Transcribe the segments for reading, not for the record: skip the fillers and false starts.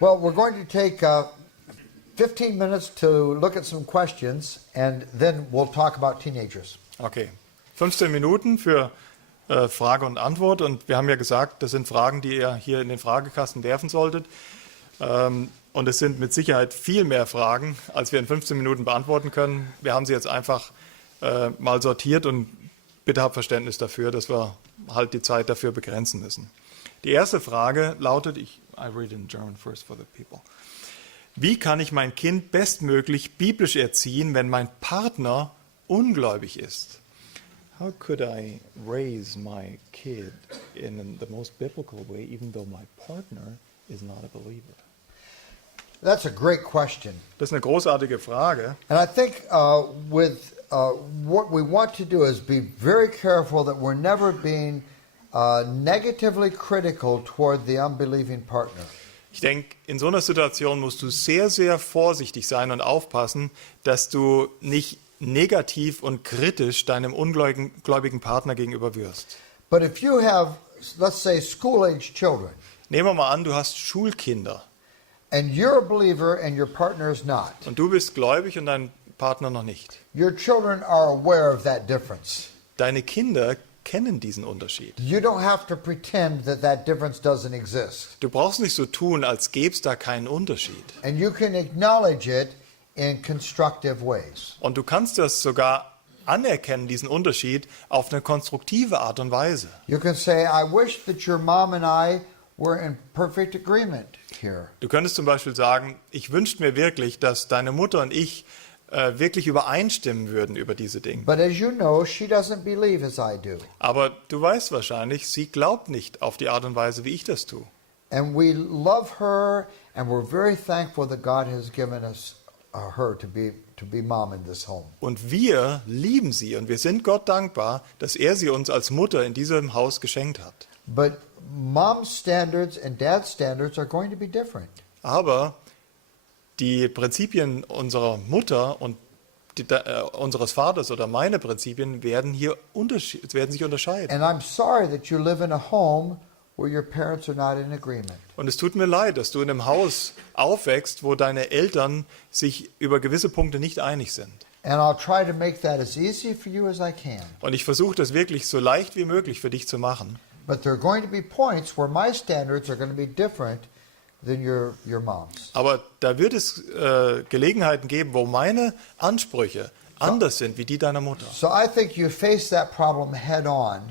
Well, we're going to take 15 minutes to look at some questions, and then we'll talk about teenagers. Okay, 15 Minuten für Frage und Antwort. Und wir haben ja gesagt, das sind Fragen, die ihr hier in den Fragekasten werfen solltet. Und es sind mit Sicherheit viel mehr Fragen, als wir in 15 Minuten beantworten können. Wir haben sie jetzt einfach mal sortiert und bitte habt Verständnis dafür, dass wir halt die Zeit dafür begrenzen müssen. Die erste Frage lautet, I read in German first for the people. Wie kann ich mein Kind bestmöglich biblisch erziehen, wenn mein Partner ungläubig ist? How could I raise my kid in the most biblical way, even though my partner is not a believer? That's a great question. Das ist eine großartige Frage. And I think what we want to do is be very careful that we're never being negatively critical toward the unbelieving partner. Ich denke, in so einer Situation musst du sehr, sehr vorsichtig sein und aufpassen, dass du nicht negativ und kritisch deinem ungläubigen Partner gegenüber wirst. But if you have, let's say, school-age children, Nehmen wir mal an, du hast Schulkinder and you're a believer and your partner is not, und du bist gläubig und dein Partner noch nicht. your children are aware of that difference. Deine Kinder kennen diesen Unterschied. You don't have to pretend that that difference doesn't exist. Du brauchst nicht so tun, als gäbe es da keinen Unterschied. And you can acknowledge it in constructive ways. Und du kannst das sogar anerkennen, diesen Unterschied, auf eine konstruktive Art und Weise. You can say, I wish that your mom and I were in perfect agreement here. Du könntest zum Beispiel sagen, ich wünschte mir wirklich, dass deine Mutter und ich wirklich übereinstimmen würden über diese Dinge. But as you know, she doesn't believe as I do. Aber du weißt wahrscheinlich, sie glaubt nicht auf die Art und Weise, wie ich das tue. And we love her, and we're very thankful that God has given us her to be mom in this home. Und wir lieben sie und wir sind Gott dankbar, dass er sie uns als Mutter in diesem Haus geschenkt hat. But mom's standards and dad's standards are going to be different. Aber die Prinzipien unserer Mutter und unseres Vaters oder meine Prinzipien werden sich unterscheiden. And I'm sorry that you live in a home where your parents are not in agreement. Und es tut mir leid, dass du in einem Haus aufwächst, wo deine Eltern sich über gewisse Punkte nicht einig sind. And I'll try to make that as easy for you as I can. Und ich versuche das wirklich so leicht wie möglich für dich zu machen. But there are going to be points where my standards are going to be different than your mom's. Aber da wird es Gelegenheiten geben, wo meine Ansprüche anders sind wie die deiner Mutter. So I think you face that problem head on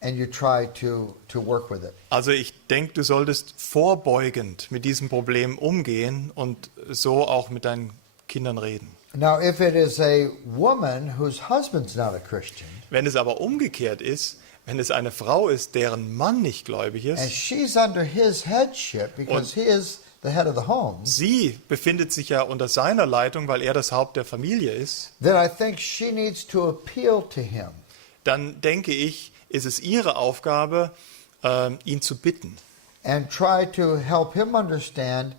and you try to work with it. Also ich denke, du solltest vorbeugend mit diesem Problem umgehen und so auch mit deinen Kindern reden. Now, if it is a woman whose husband's not a Christian, Wenn es aber umgekehrt ist, wenn es eine Frau ist, deren Mann nicht gläubig and ist, she's under his headship because he is the head of the home, sie befindet sich ja unter seiner Leitung, weil er das Haupt der Familie ist, then I think she needs to appeal to him. dann denke ich, ist es ihre Aufgabe, ihn zu bitten And try to help him understand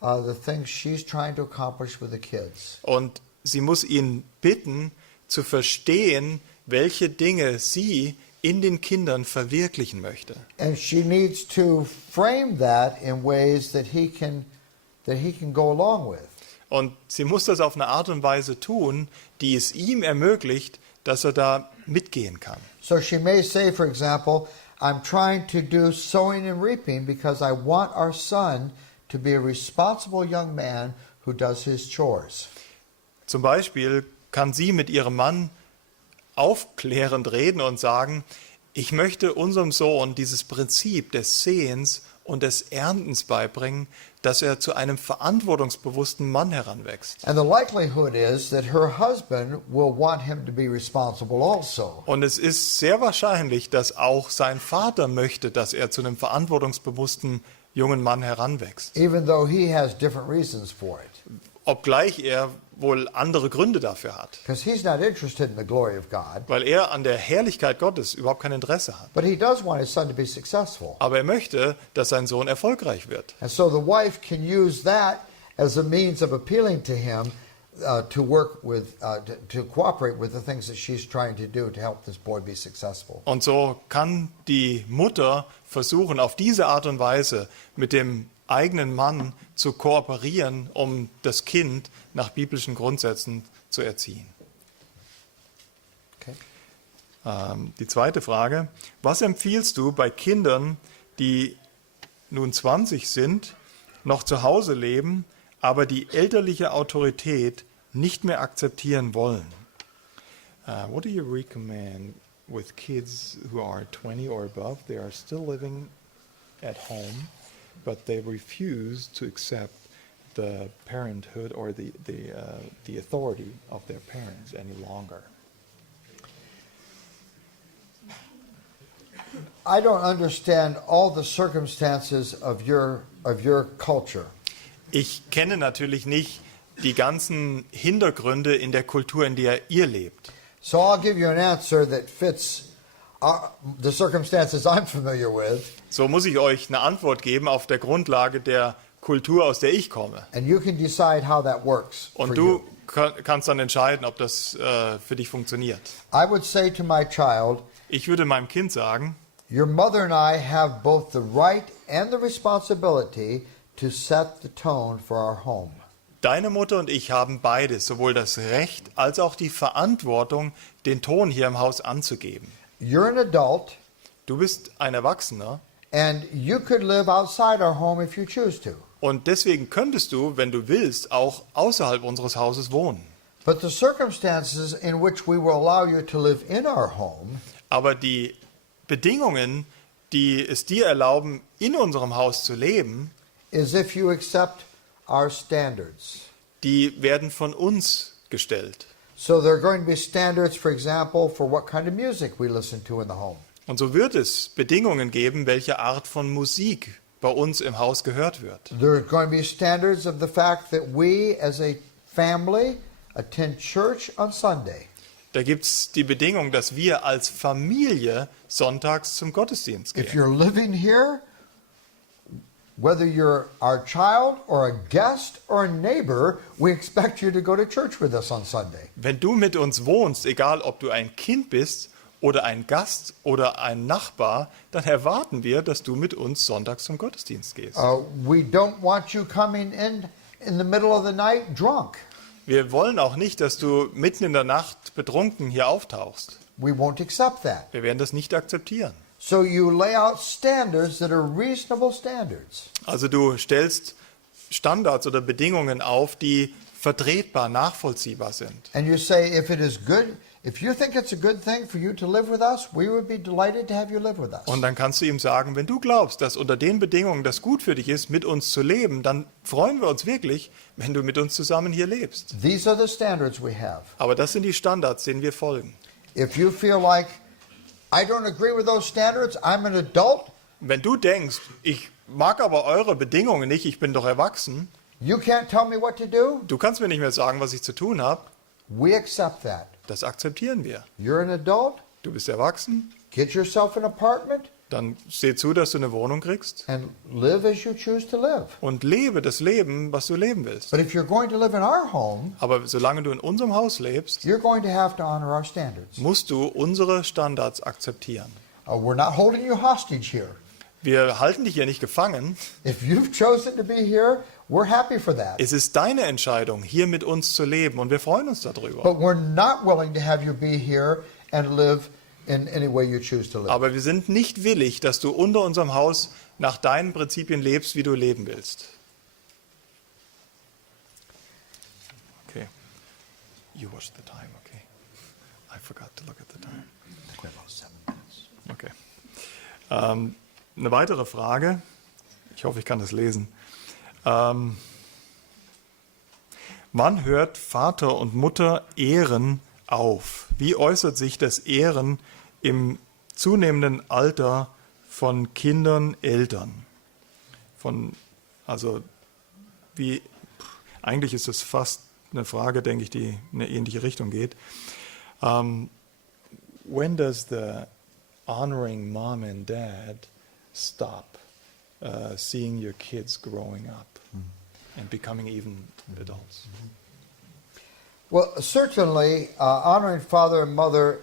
the things she's trying to accomplish with the kids. und sie muss ihn bitten, zu verstehen, welche Dinge sie in den Kindern verwirklichen möchte. And she needs to frame that in ways that he can go along with. Und sie muss das auf eine Art und Weise tun, die es ihm ermöglicht, dass er da mitgehen kann. So she may say, for example, I'm trying to do sowing and reaping because I want our son to be a responsible young man who does his chores. Zum Beispiel kann sie mit ihrem Mann aufklärend reden und sagen, ich möchte unserem Sohn dieses Prinzip des Säens und des Erntens beibringen, dass er zu einem verantwortungsbewussten Mann heranwächst. And the likelihood is that her husband will want him to be responsible also. Und es ist sehr wahrscheinlich, dass auch sein Vater möchte, dass er zu einem verantwortungsbewussten jungen Mann heranwächst. Even though he has different reasons for it. Obgleich er wohl andere Gründe dafür hat. Because he's not interested in the glory of God. Weil er an der Herrlichkeit Gottes überhaupt kein Interesse hat. But he does want his son to be successful. Aber er möchte, dass sein Sohn erfolgreich wird. And so the wife can use that as a means of appealing to him to work with, to cooperate with the things that she's trying to do to help this boy be successful. Und so kann die Mutter versuchen, auf diese Art und Weise mit dem eigenen Mann zu kooperieren, um das Kind nach biblischen Grundsätzen zu erziehen. Okay. Die zweite Frage, was empfiehlst du bei Kindern, die nun 20 sind, noch zu Hause leben, aber die elterliche Autorität nicht mehr akzeptieren wollen? What do you recommend with kids who are 20 or above? They are still living at home, but they refuse to accept the parenthood or the authority of their parents any longer. I don't understand all the circumstances of your culture. Ich kenne natürlich nicht die ganzen Hintergründe in der Kultur, in der ihr lebt. So I'll give you an answer that fits the circumstances I'm familiar with, So muss ich euch eine Antwort geben auf der Grundlage der Kultur, aus der ich komme. and you can decide how that works for Und you. du kannst dann entscheiden, ob das für dich funktioniert. I would say to my child, Ich würde meinem Kind sagen, your mother and I have both the right and the responsibility to set the tone for our home. deine Mutter und ich haben beide sowohl das Recht als auch die Verantwortung, den Ton hier im Haus anzugeben. You're an adult, Du bist ein Erwachsener and you could live outside our home if you choose to. und deswegen könntest du, wenn du willst, auch außerhalb unseres Hauses wohnen. But the circumstances in which we will allow you to live in our home Aber die Bedingungen, die es dir erlauben, in unserem Haus zu leben, is if you accept our standards. die werden von uns gestellt. So there are going to be standards, for example, for what kind of music we listen to in the home. Und so wird es Bedingungen geben, welche Art von Musik bei uns im Haus gehört wird. There are going to be standards of the fact that we as a family attend church on Sunday. Da gibt es die Bedingung, dass wir als Familie sonntags zum Gottesdienst If gehen. you're living here, whether you're our child or a guest or a neighbor, we expect you to go to church with us on Sunday. Wenn du mit uns wohnst, egal ob du ein Kind bist oder ein Gast oder ein Nachbar, dann erwarten wir, dass du mit uns sonntags zum Gottesdienst gehst. We don't want you coming in the middle of the night drunk. Wir wollen auch nicht, dass du mitten in der Nacht betrunken hier auftauchst. We won't accept that. Wir werden das nicht akzeptieren. So you lay out standards that are reasonable standards. Also du stellst Standards oder Bedingungen auf, die vertretbar, nachvollziehbar sind. And you say, if it is good, if you think it's a good thing for you to live with us, we would be delighted to have you live with us. Und dann kannst du ihm sagen, wenn du glaubst, dass unter den Bedingungen das gut für dich ist, mit uns zu leben, dann freuen wir uns wirklich, wenn du mit uns zusammen hier lebst. These are the standards we have. Aber das sind die Standards, denen wir folgen. If you feel like, I don't agree with those standards, I'm an adult, Wenn du denkst, ich mag aber eure Bedingungen nicht, ich bin doch erwachsen, you can't tell me what to do, du kannst mir nicht mehr sagen, was ich zu tun habe, we accept that. das akzeptieren wir. You're an adult, Du bist erwachsen, get yourself an apartment, dann seh zu, dass du eine Wohnung kriegst and live as you choose to live. und lebe das Leben, was du leben willst. But if you're going to live in our home, Aber solange du in unserem Haus lebst, you're going to have to honor our standards. musst du unsere Standards akzeptieren. We're not holding you hostage here. Wir halten dich hier nicht gefangen. If you've chosen to be here, we're happy for that. Es ist deine Entscheidung, hier mit uns zu leben und wir freuen uns darüber. But we're not willing to have you be here and live in any way you choose to live. Aber wir sind nicht willig, dass du unter unserem Haus nach deinen Prinzipien lebst, wie du leben willst. Okay. You watch the time, okay. I forgot to look at the time. Okay. Eine weitere Frage. Ich hoffe, ich kann das lesen. Wann hört Vater und Mutter Ehren auf? Wie äußert sich das Ehren im zunehmenden Alter von Kindern, Eltern? Eigentlich ist es fast eine Frage, denke ich, die in eine ähnliche Richtung geht. When does the honoring mom and dad stop seeing your kids growing up and becoming even adults? Well, certainly, honoring father and mother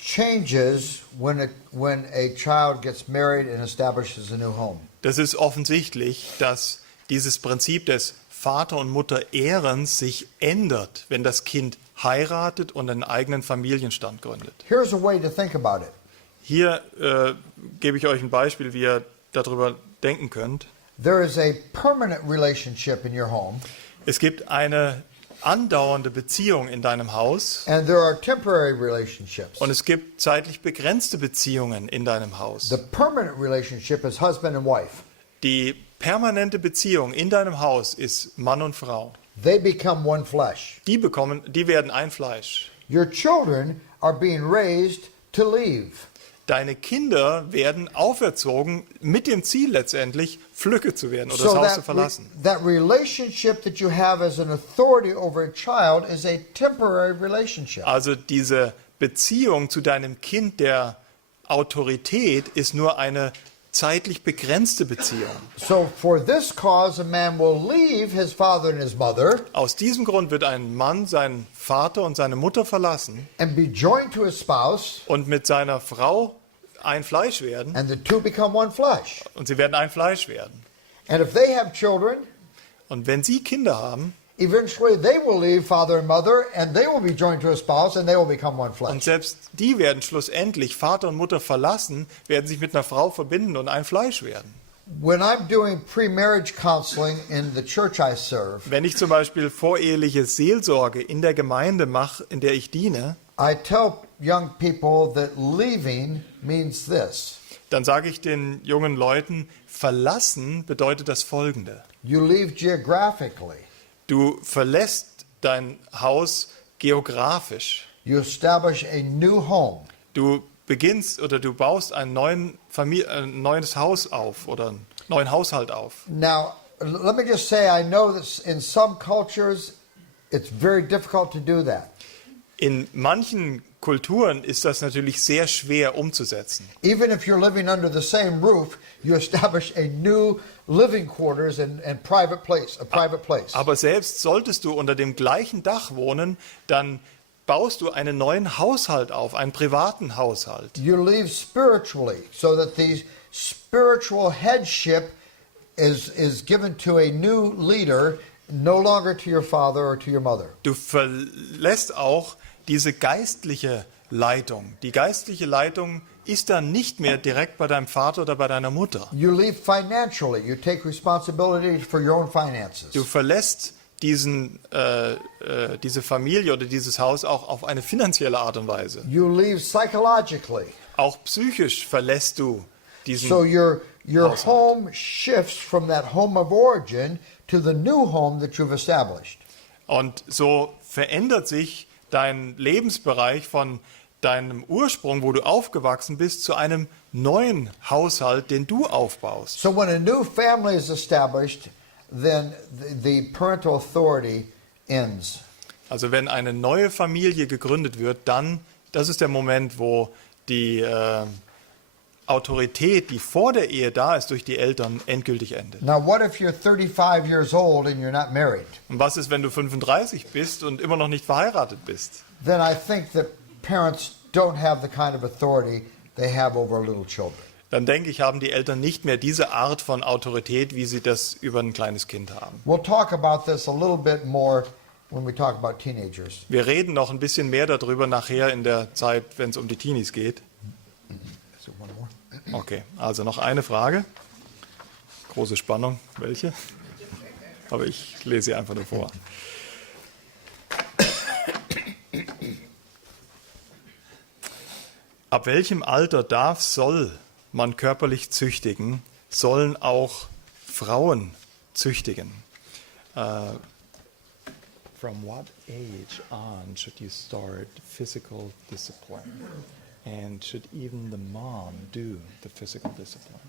changes when a child gets married and establishes a new home. Das ist offensichtlich, dass dieses Prinzip des Vater- und Mutter-Ehrens sich ändert, wenn das Kind heiratet und einen eigenen Familienstand gründet. Here's a way to think about it. Hier gebe ich euch ein Beispiel, wie ihr darüber denken könnt. There is a permanent relationship in your home, Es gibt eine andauernde Beziehung in deinem Haus and there are temporary relationships. und es gibt zeitlich begrenzte Beziehungen in deinem Haus. The permanent relationship is husband and wife. Die permanente Beziehung in deinem Haus ist Mann und Frau. They become one flesh. Die werden ein Fleisch. Your children are being raised to leave. Deine Kinder werden auferzogen mit dem Ziel letztendlich, Flügge zu werden oder das Haus zu verlassen. that relationship that you have as an authority over a child is a temporary relationship. Also diese Beziehung zu deinem Kind der Autorität ist nur eine zeitlich begrenzte Beziehung. So for this cause a man will leave his father and his mother Aus diesem Grund wird ein Mann seinen Vater und seine Mutter verlassen and be joined to his spouse, und mit seiner Frau ein Fleisch werden and the two become one flesh. und sie werden ein Fleisch werden. And if they have children, Und wenn sie Kinder haben eventually they will leave father and mother and they will be joined to a spouse and they will become one und flesh. selbst die werden schlussendlich Vater und Mutter verlassen, werden sich mit einer Frau verbinden und ein Fleisch werden. When I'm doing pre-marriage counseling in the church I serve, Wenn ich zum Beispiel voreheliche Seelsorge in der Gemeinde mache, in der ich diene, I tell young people that leaving means this. dann sage ich den jungen Leuten, verlassen bedeutet das Folgende. You leave geographically. Du verlässt dein Haus geografisch. You establish a new home. Du beginnst oder du baust ein neues Haus auf oder einen neuen Haushalt auf. Now, let me just say, I know that in some cultures, it's very difficult to do that. In manchen Kulturen ist das natürlich sehr schwer umzusetzen. Even if you're living under the same roof, you establish a new living quarters and private place, a private place. Aber selbst solltest du unter dem gleichen Dach wohnen, dann baust du einen neuen Haushalt auf, einen privaten Haushalt. You leave spiritually so that the spiritual headship is given to a new leader, no longer to your father or to your mother. Du verlässt auch diese geistliche Leitung. Die geistliche Leitung ist dann nicht mehr direkt bei deinem Vater oder bei deiner Mutter. You leave financially. You take responsibility for your own finances. Du verlässt diese Familie oder dieses Haus auch auf eine finanzielle Art und Weise. You leave psychologically. Auch psychisch verlässt du diesen So your Haushalt. home shifts from that home of origin to the new home that you've established. Und so verändert sich dein Lebensbereich von deinem Ursprung, wo du aufgewachsen bist, zu einem neuen Haushalt, den du aufbaust. So when a new family is established, then the parental authority ends. Also wenn eine neue Familie gegründet wird, dann, das ist der Moment, wo die Autorität, die vor der Ehe da ist, durch die Eltern endgültig endet. Now what if you're 35 years old and you're not married? Und was ist, wenn du 35 bist und immer noch nicht verheiratet bist? Then I think that parents don't have the kind of authority they have over little children. Dann denke ich, haben die Eltern nicht mehr diese Art von Autorität, wie sie das über ein kleines Kind haben. We'll talk about this a little bit more when we talk about teenagers. Wir reden noch ein bisschen mehr darüber nachher in der Zeit, wenn es um die Teenies geht. Is there one more? Okay, also noch eine Frage. Große Spannung. Welche? Aber ich lese sie einfach nur vor. Ab welchem Alter soll man körperlich züchtigen, sollen auch Frauen züchtigen? From what age on should you start physical discipline? And should even the mom do the physical discipline?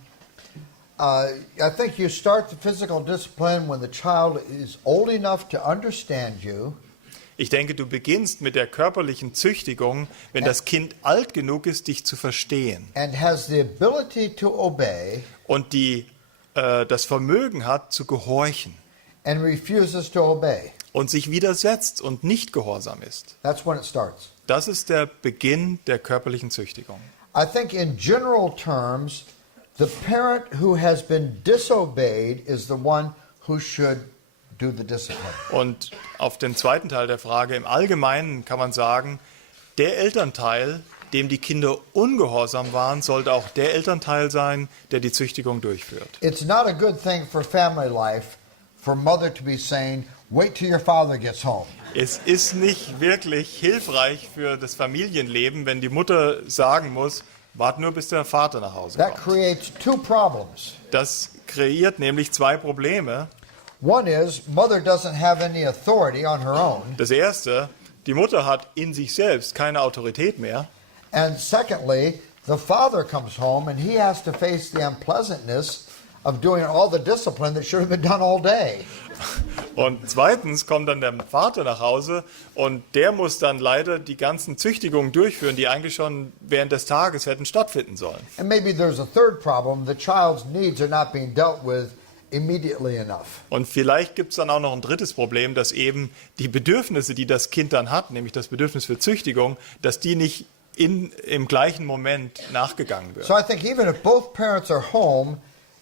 I think you start the physical discipline when the child is old enough to understand you. Ich denke, du beginnst mit der körperlichen Züchtigung, wenn das Kind alt genug ist, dich zu verstehen And has the ability to obey und das Vermögen hat, zu gehorchen and refuses to obey. und sich widersetzt und nicht gehorsam ist. That's when it starts. Das ist der Beginn der körperlichen Züchtigung. I think in general terms, The parent who has been disobeyed is the one who should do the discipline. Und auf den zweiten Teil der Frage, im Allgemeinen kann man sagen, der Elternteil, dem die Kinder ungehorsam waren, sollte auch der Elternteil sein, der die Züchtigung durchführt. It's not a good thing for family life for mother to be saying, wait till your father gets home. Es ist nicht wirklich hilfreich für das Familienleben, wenn die Mutter sagen muss, wart nur, bis der Vater nach Hause That kommt. creates two problems. Das kreiert nämlich zwei Probleme. One is mother doesn't have any authority on her own. Das erste, die Mutter hat in sich selbst keine Autorität mehr. And secondly, the father comes home and he has to face the unpleasantness of doing all the discipline that should have been done all day. Und zweitens kommt dann der Vater nach Hause und der muss dann leider die ganzen Züchtigungen durchführen, die eigentlich schon während des Tages hätten stattfinden sollen. And maybe there's a third problem. The child's needs are not being dealt with immediately enough. Und vielleicht gibt es dann auch noch ein drittes Problem, dass eben die Bedürfnisse, die das Kind dann hat, nämlich das Bedürfnis für Züchtigung, dass die nicht im gleichen Moment nachgegangen wird. So I think even if both parents are home,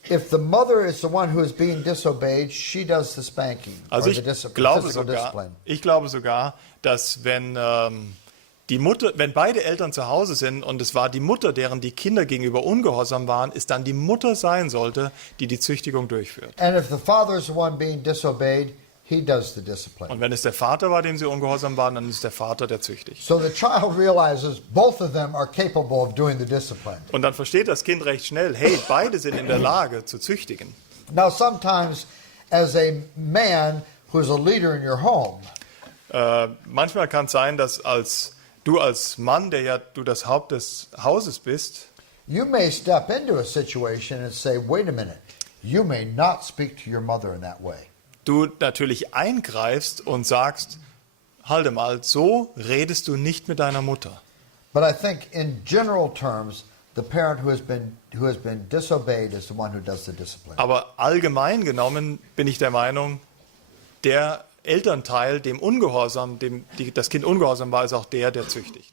if the mother is the one who is being disobeyed, she does the spanking Also or the ich glaube physical discipline. sogar, dass wenn wenn beide Eltern zu Hause sind und es war die Mutter, deren die Kinder gegenüber ungehorsam waren, es dann die Mutter sein sollte, die die Züchtigung durchführt. And if the father is the one being disobeyed, he does the discipline. Und wenn es der Vater war, dem sie ungehorsam waren, dann ist der Vater, der züchtigt. So the child realizes both of them are capable of doing the discipline. Und dann versteht das Kind recht schnell, hey, beide sind in der Lage zu züchtigen. Now sometimes as a man who is a leader in your home, Manchmal kann es sein, dass du als Mann, der du das Haupt des Hauses bist, you may step into a situation and say, wait a minute, you may not speak to your mother in that way. du natürlich eingreifst und sagst, halte mal, so redest du nicht mit deiner Mutter. But I think in general terms, the parent who has been disobeyed is the one who does the discipline. Aber allgemein genommen bin ich der Meinung, der Elternteil, dem das Kind ungehorsam war, ist auch der züchtigt.